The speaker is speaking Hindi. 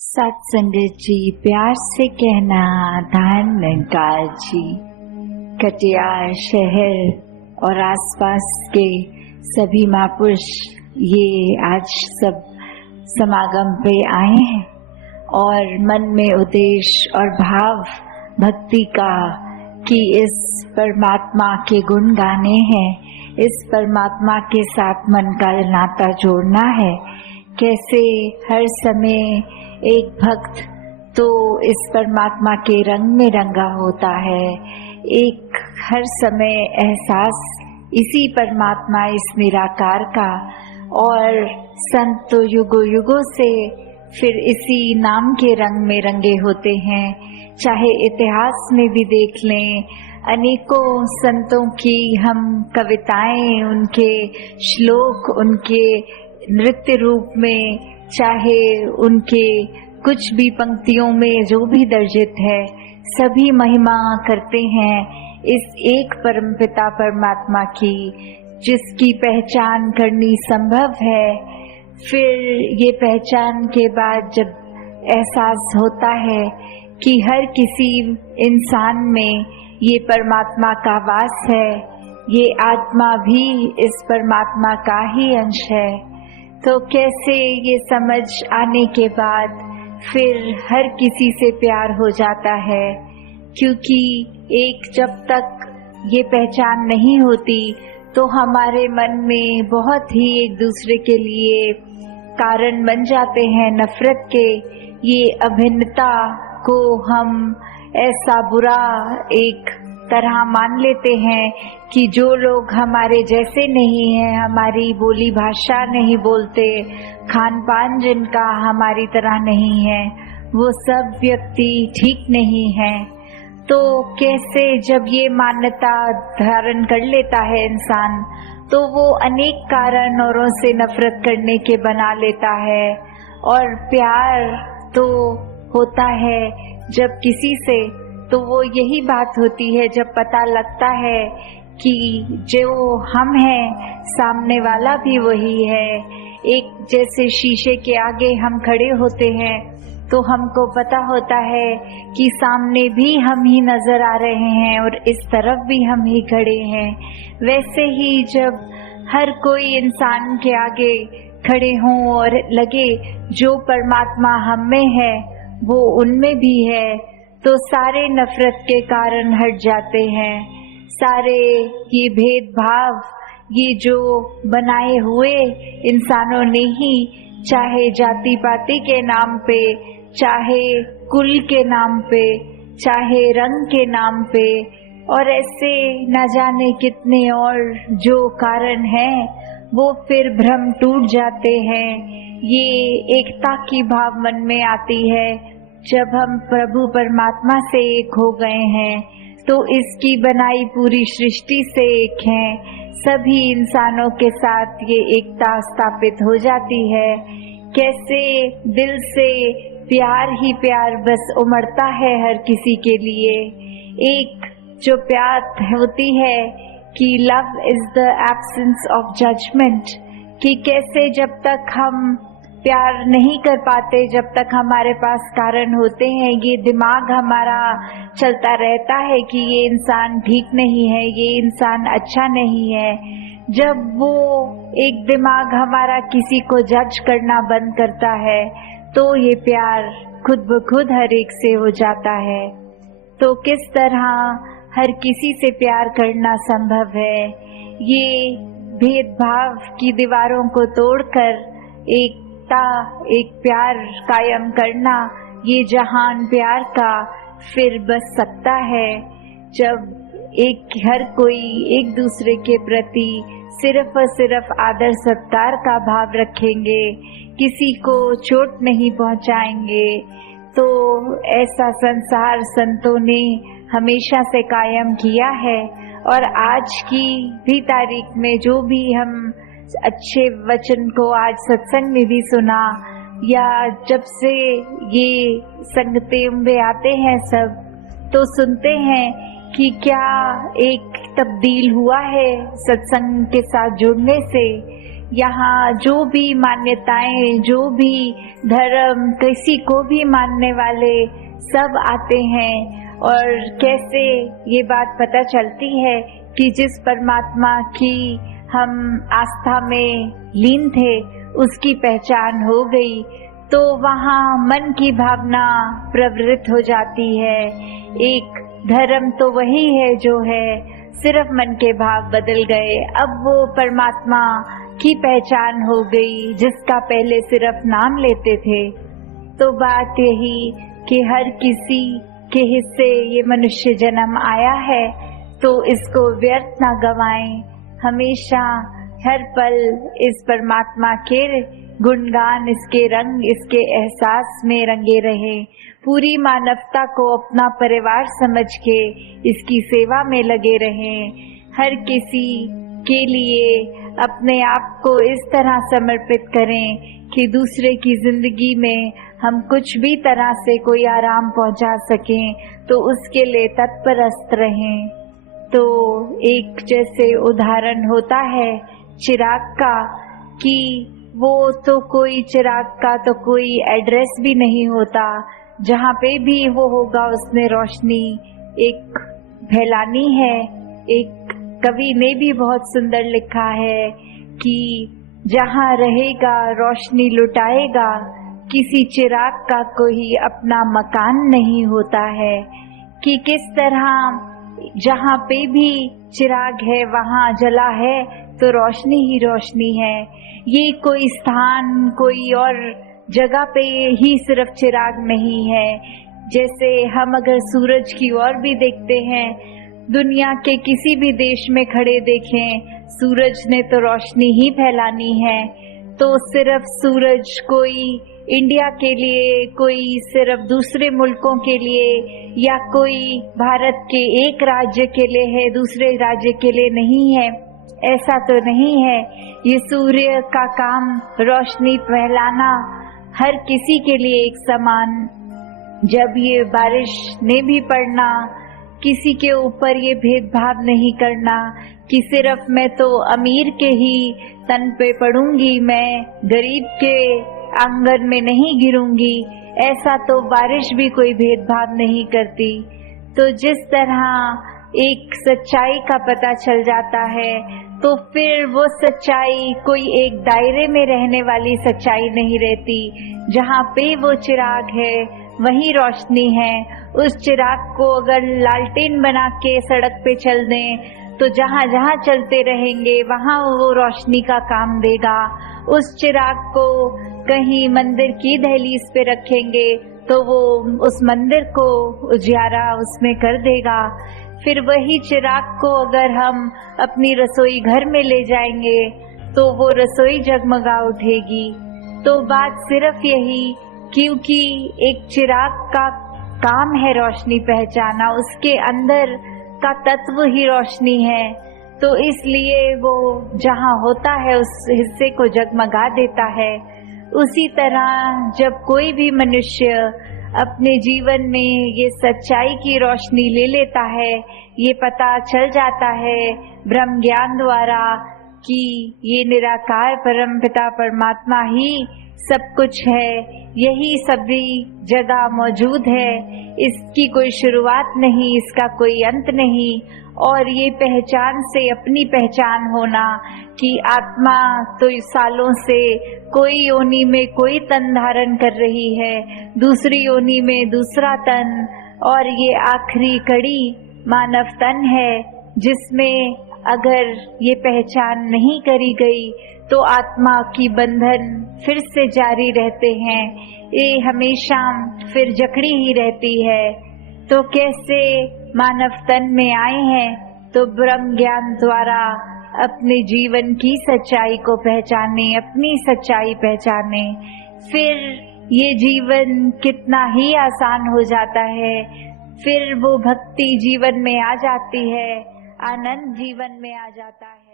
सत्संगत जी, प्यार से कहना धान निकाल जी। कटियार शहर और आसपास के सभी महापुरुष ये आज सब समागम पे आए हैं और मन में उद्देश्य और भाव भक्ति का कि इस परमात्मा के गुण गाने हैं, इस परमात्मा के साथ मन का नाता जोड़ना है। कैसे हर समय एक भक्त तो इस परमात्मा के रंग में रंगा होता है, एक हर समय एहसास इसी परमात्मा इस निराकार का, और संत तो युगों युगों से फिर इसी नाम के रंग में रंगे होते हैं। चाहे इतिहास में भी देख लें, अनेकों संतों की हम कविताएं, उनके श्लोक, उनके नृत्य रूप में, चाहे उनके कुछ भी पंक्तियों में जो भी दर्जित है, सभी महिमा करते हैं इस एक परमपिता परमात्मा की, जिसकी पहचान करनी संभव है। फिर ये पहचान के बाद जब एहसास होता है कि हर किसी इंसान में ये परमात्मा का वास है, ये आत्मा भी इस परमात्मा का ही अंश है, तो कैसे ये समझ आने के बाद फिर हर किसी से प्यार हो जाता है। क्योंकि एक जब तक ये पहचान नहीं होती तो हमारे मन में बहुत ही एक दूसरे के लिए कारण बन जाते हैं नफरत के। ये अभिन्नता को हम ऐसा बुरा एक तरह मान लेते हैं कि जो लोग हमारे जैसे नहीं हैं, हमारी बोली भाषा नहीं बोलते, खान पान जिनका हमारी तरह नहीं है, वो सब व्यक्ति ठीक नहीं है। तो कैसे जब ये मान्यता धारण कर लेता है इंसान, तो वो अनेक कारण औरों से नफरत करने के बना लेता है। और प्यार तो होता है जब किसी से, तो वो यही बात होती है जब पता लगता है कि जो हम हैं सामने वाला भी वही है। एक जैसे शीशे के आगे हम खड़े होते हैं तो हमको पता होता है कि सामने भी हम ही नजर आ रहे हैं और इस तरफ भी हम ही खड़े हैं। वैसे ही जब हर कोई इंसान के आगे खड़े हों और लगे जो परमात्मा हम में है वो उनमें भी है, तो सारे नफरत के कारण हट जाते हैं। सारे ये भेदभाव, ये जो बनाए हुए इंसानों ने ही, चाहे जाति पाति के नाम पे, चाहे कुल के नाम पे, चाहे रंग के नाम पे, और ऐसे न जाने कितने और जो कारण हैं, वो फिर भ्रम टूट जाते हैं। ये एकता की भाव मन में आती है जब हम प्रभु परमात्मा से एक हो गए हैं, तो इसकी बनाई पूरी सृष्टि से एक हैं। सभी इंसानों के साथ ये एकता स्थापित हो जाती है। कैसे दिल से प्यार ही प्यार बस उमड़ता है हर किसी के लिए। एक जो प्यार होती है कि love is the absence of judgement, कि कैसे जब तक हम प्यार नहीं कर पाते, जब तक हमारे पास कारण होते हैं, ये दिमाग हमारा चलता रहता है कि ये इंसान ठीक नहीं है, ये इंसान अच्छा नहीं है। जब वो एक दिमाग हमारा किसी को जज करना बंद करता है तो ये प्यार खुद ब खुद हर एक से हो जाता है। तो किस तरह हर किसी से प्यार करना संभव है? ये भेदभाव की दीवारों को तोड़कर एक प्यार कायम करना, ये जहान प्यार का फिर बस सकता है जब हर कोई एक दूसरे के प्रति सिर्फ और सिर्फ आदर सत्कार का भाव रखेंगे, किसी को चोट नहीं पहुंचाएंगे। तो ऐसा संसार संतों ने हमेशा से कायम किया है। और आज की भी तारीख में जो भी हम अच्छे वचन को आज सत्संग में भी सुना, या जब से ये संगतें में आते हैं सब, तो सुनते हैं कि क्या एक तब्दील हुआ है सत्संग के साथ जुड़ने से, यहाँ जो भी मान्यताएं, जो भी धर्म, किसी को भी मानने वाले सब आते हैं। और कैसे ये बात पता चलती है कि जिस परमात्मा की हम आस्था में लीन थे उसकी पहचान हो गई, तो वहाँ मन की भावना प्रवृत्त हो जाती है। एक धर्म तो वही है जो है, सिर्फ मन के भाव बदल गए, अब वो परमात्मा की पहचान हो गई जिसका पहले सिर्फ नाम लेते थे। तो बात यही कि हर किसी के हिस्से ये मनुष्य जन्म आया है, तो इसको व्यर्थ ना गवाएं, हमेशा हर पल इस परमात्मा के गुणगान, इसके रंग, इसके एहसास में रंगे रहें। पूरी मानवता को अपना परिवार समझ के इसकी सेवा में लगे रहें। हर किसी के लिए अपने आप को इस तरह समर्पित करें कि दूसरे की जिंदगी में हम कुछ भी तरह से कोई आराम पहुंचा सकें, तो उसके लिए तत्परस्त रहें। तो एक जैसे उदाहरण होता है चिराग का, कि वो तो कोई चिराग का तो कोई एड्रेस भी नहीं होता, जहाँ पे भी वो होगा उसमें रोशनी एक फैलानी है। एक कवि ने भी बहुत सुंदर लिखा है कि जहाँ रहेगा रोशनी लुटाएगा, किसी चिराग का कोई अपना मकान नहीं होता है। कि किस तरह जहाँ पे भी चिराग है वहाँ जला है तो रोशनी ही रोशनी है। ये कोई स्थान, कोई और जगह पे ही सिर्फ चिराग नहीं है। जैसे हम अगर सूरज की ओर भी देखते हैं, दुनिया के किसी भी देश में खड़े देखें, सूरज ने तो रोशनी ही फैलानी है। तो सिर्फ सूरज कोई इंडिया के लिए, कोई सिर्फ दूसरे मुल्कों के लिए, या कोई भारत के एक राज्य के लिए है, दूसरे राज्य के लिए नहीं है, ऐसा तो नहीं है। ये सूर्य का काम रोशनी फैलाना हर किसी के लिए एक समान। जब ये बारिश ने भी पड़ना, किसी के ऊपर ये भेदभाव नहीं करना कि सिर्फ मैं तो अमीर के ही तन पे पड़ूंगी, मैं गरीब के आंगन में नहीं गिरूंगी, ऐसा तो बारिश भी कोई भेदभाव नहीं करती। तो जिस तरह एक सच्चाई का पता चल जाता है, तो फिर वो सच्चाई कोई एक दायरे में रहने वाली सच्चाई नहीं रहती। जहाँ पे वो चिराग है वही रोशनी है। उस चिराग को अगर लालटेन बना के सड़क पे चल दें, तो जहाँ जहाँ चलते रहेंगे वहाँ वो रोशनी का काम देगा। उस चिराग को कहीं मंदिर की दहलीज पे रखेंगे तो वो उस मंदिर को उजियारा उसमें कर देगा। फिर वही चिराग को अगर हम अपनी रसोई घर में ले जाएंगे तो वो रसोई जगमगा उठेगी। तो बात सिर्फ यही, क्योंकि एक चिराग का काम है रोशनी पहचाना, उसके अंदर का तत्व ही रोशनी है, तो इसलिए वो जहाँ होता है उस हिस्से को जगमगा देता है। उसी तरह जब कोई भी मनुष्य अपने जीवन में ये सच्चाई की रोशनी ले लेता है, ये पता चल जाता है ब्रह्म ज्ञान द्वारा कि ये निराकार परम पिता परमात्मा ही सब कुछ है, यही सभी जगह मौजूद है, इसकी कोई शुरुआत नहीं, इसका कोई अंत नहीं। और ये पहचान से अपनी पहचान होना कि आत्मा तो सालों से कोई योनि में कोई तन धारण कर रही है, दूसरी योनि में दूसरा तन, और ये आखिरी कड़ी मानव तन है, जिसमें अगर ये पहचान नहीं करी गई तो आत्मा की बंधन फिर से जारी रहते हैं, ये हमेशा फिर जकड़ी ही रहती है। तो कैसे मानव तन में आए हैं, तो ब्रह्म ज्ञान द्वारा अपने जीवन की सच्चाई को पहचाने, अपनी सच्चाई पहचाने, फिर ये जीवन कितना ही आसान हो जाता है। फिर वो भक्ति जीवन में आ जाती है, आनंद जीवन में आ जाता है।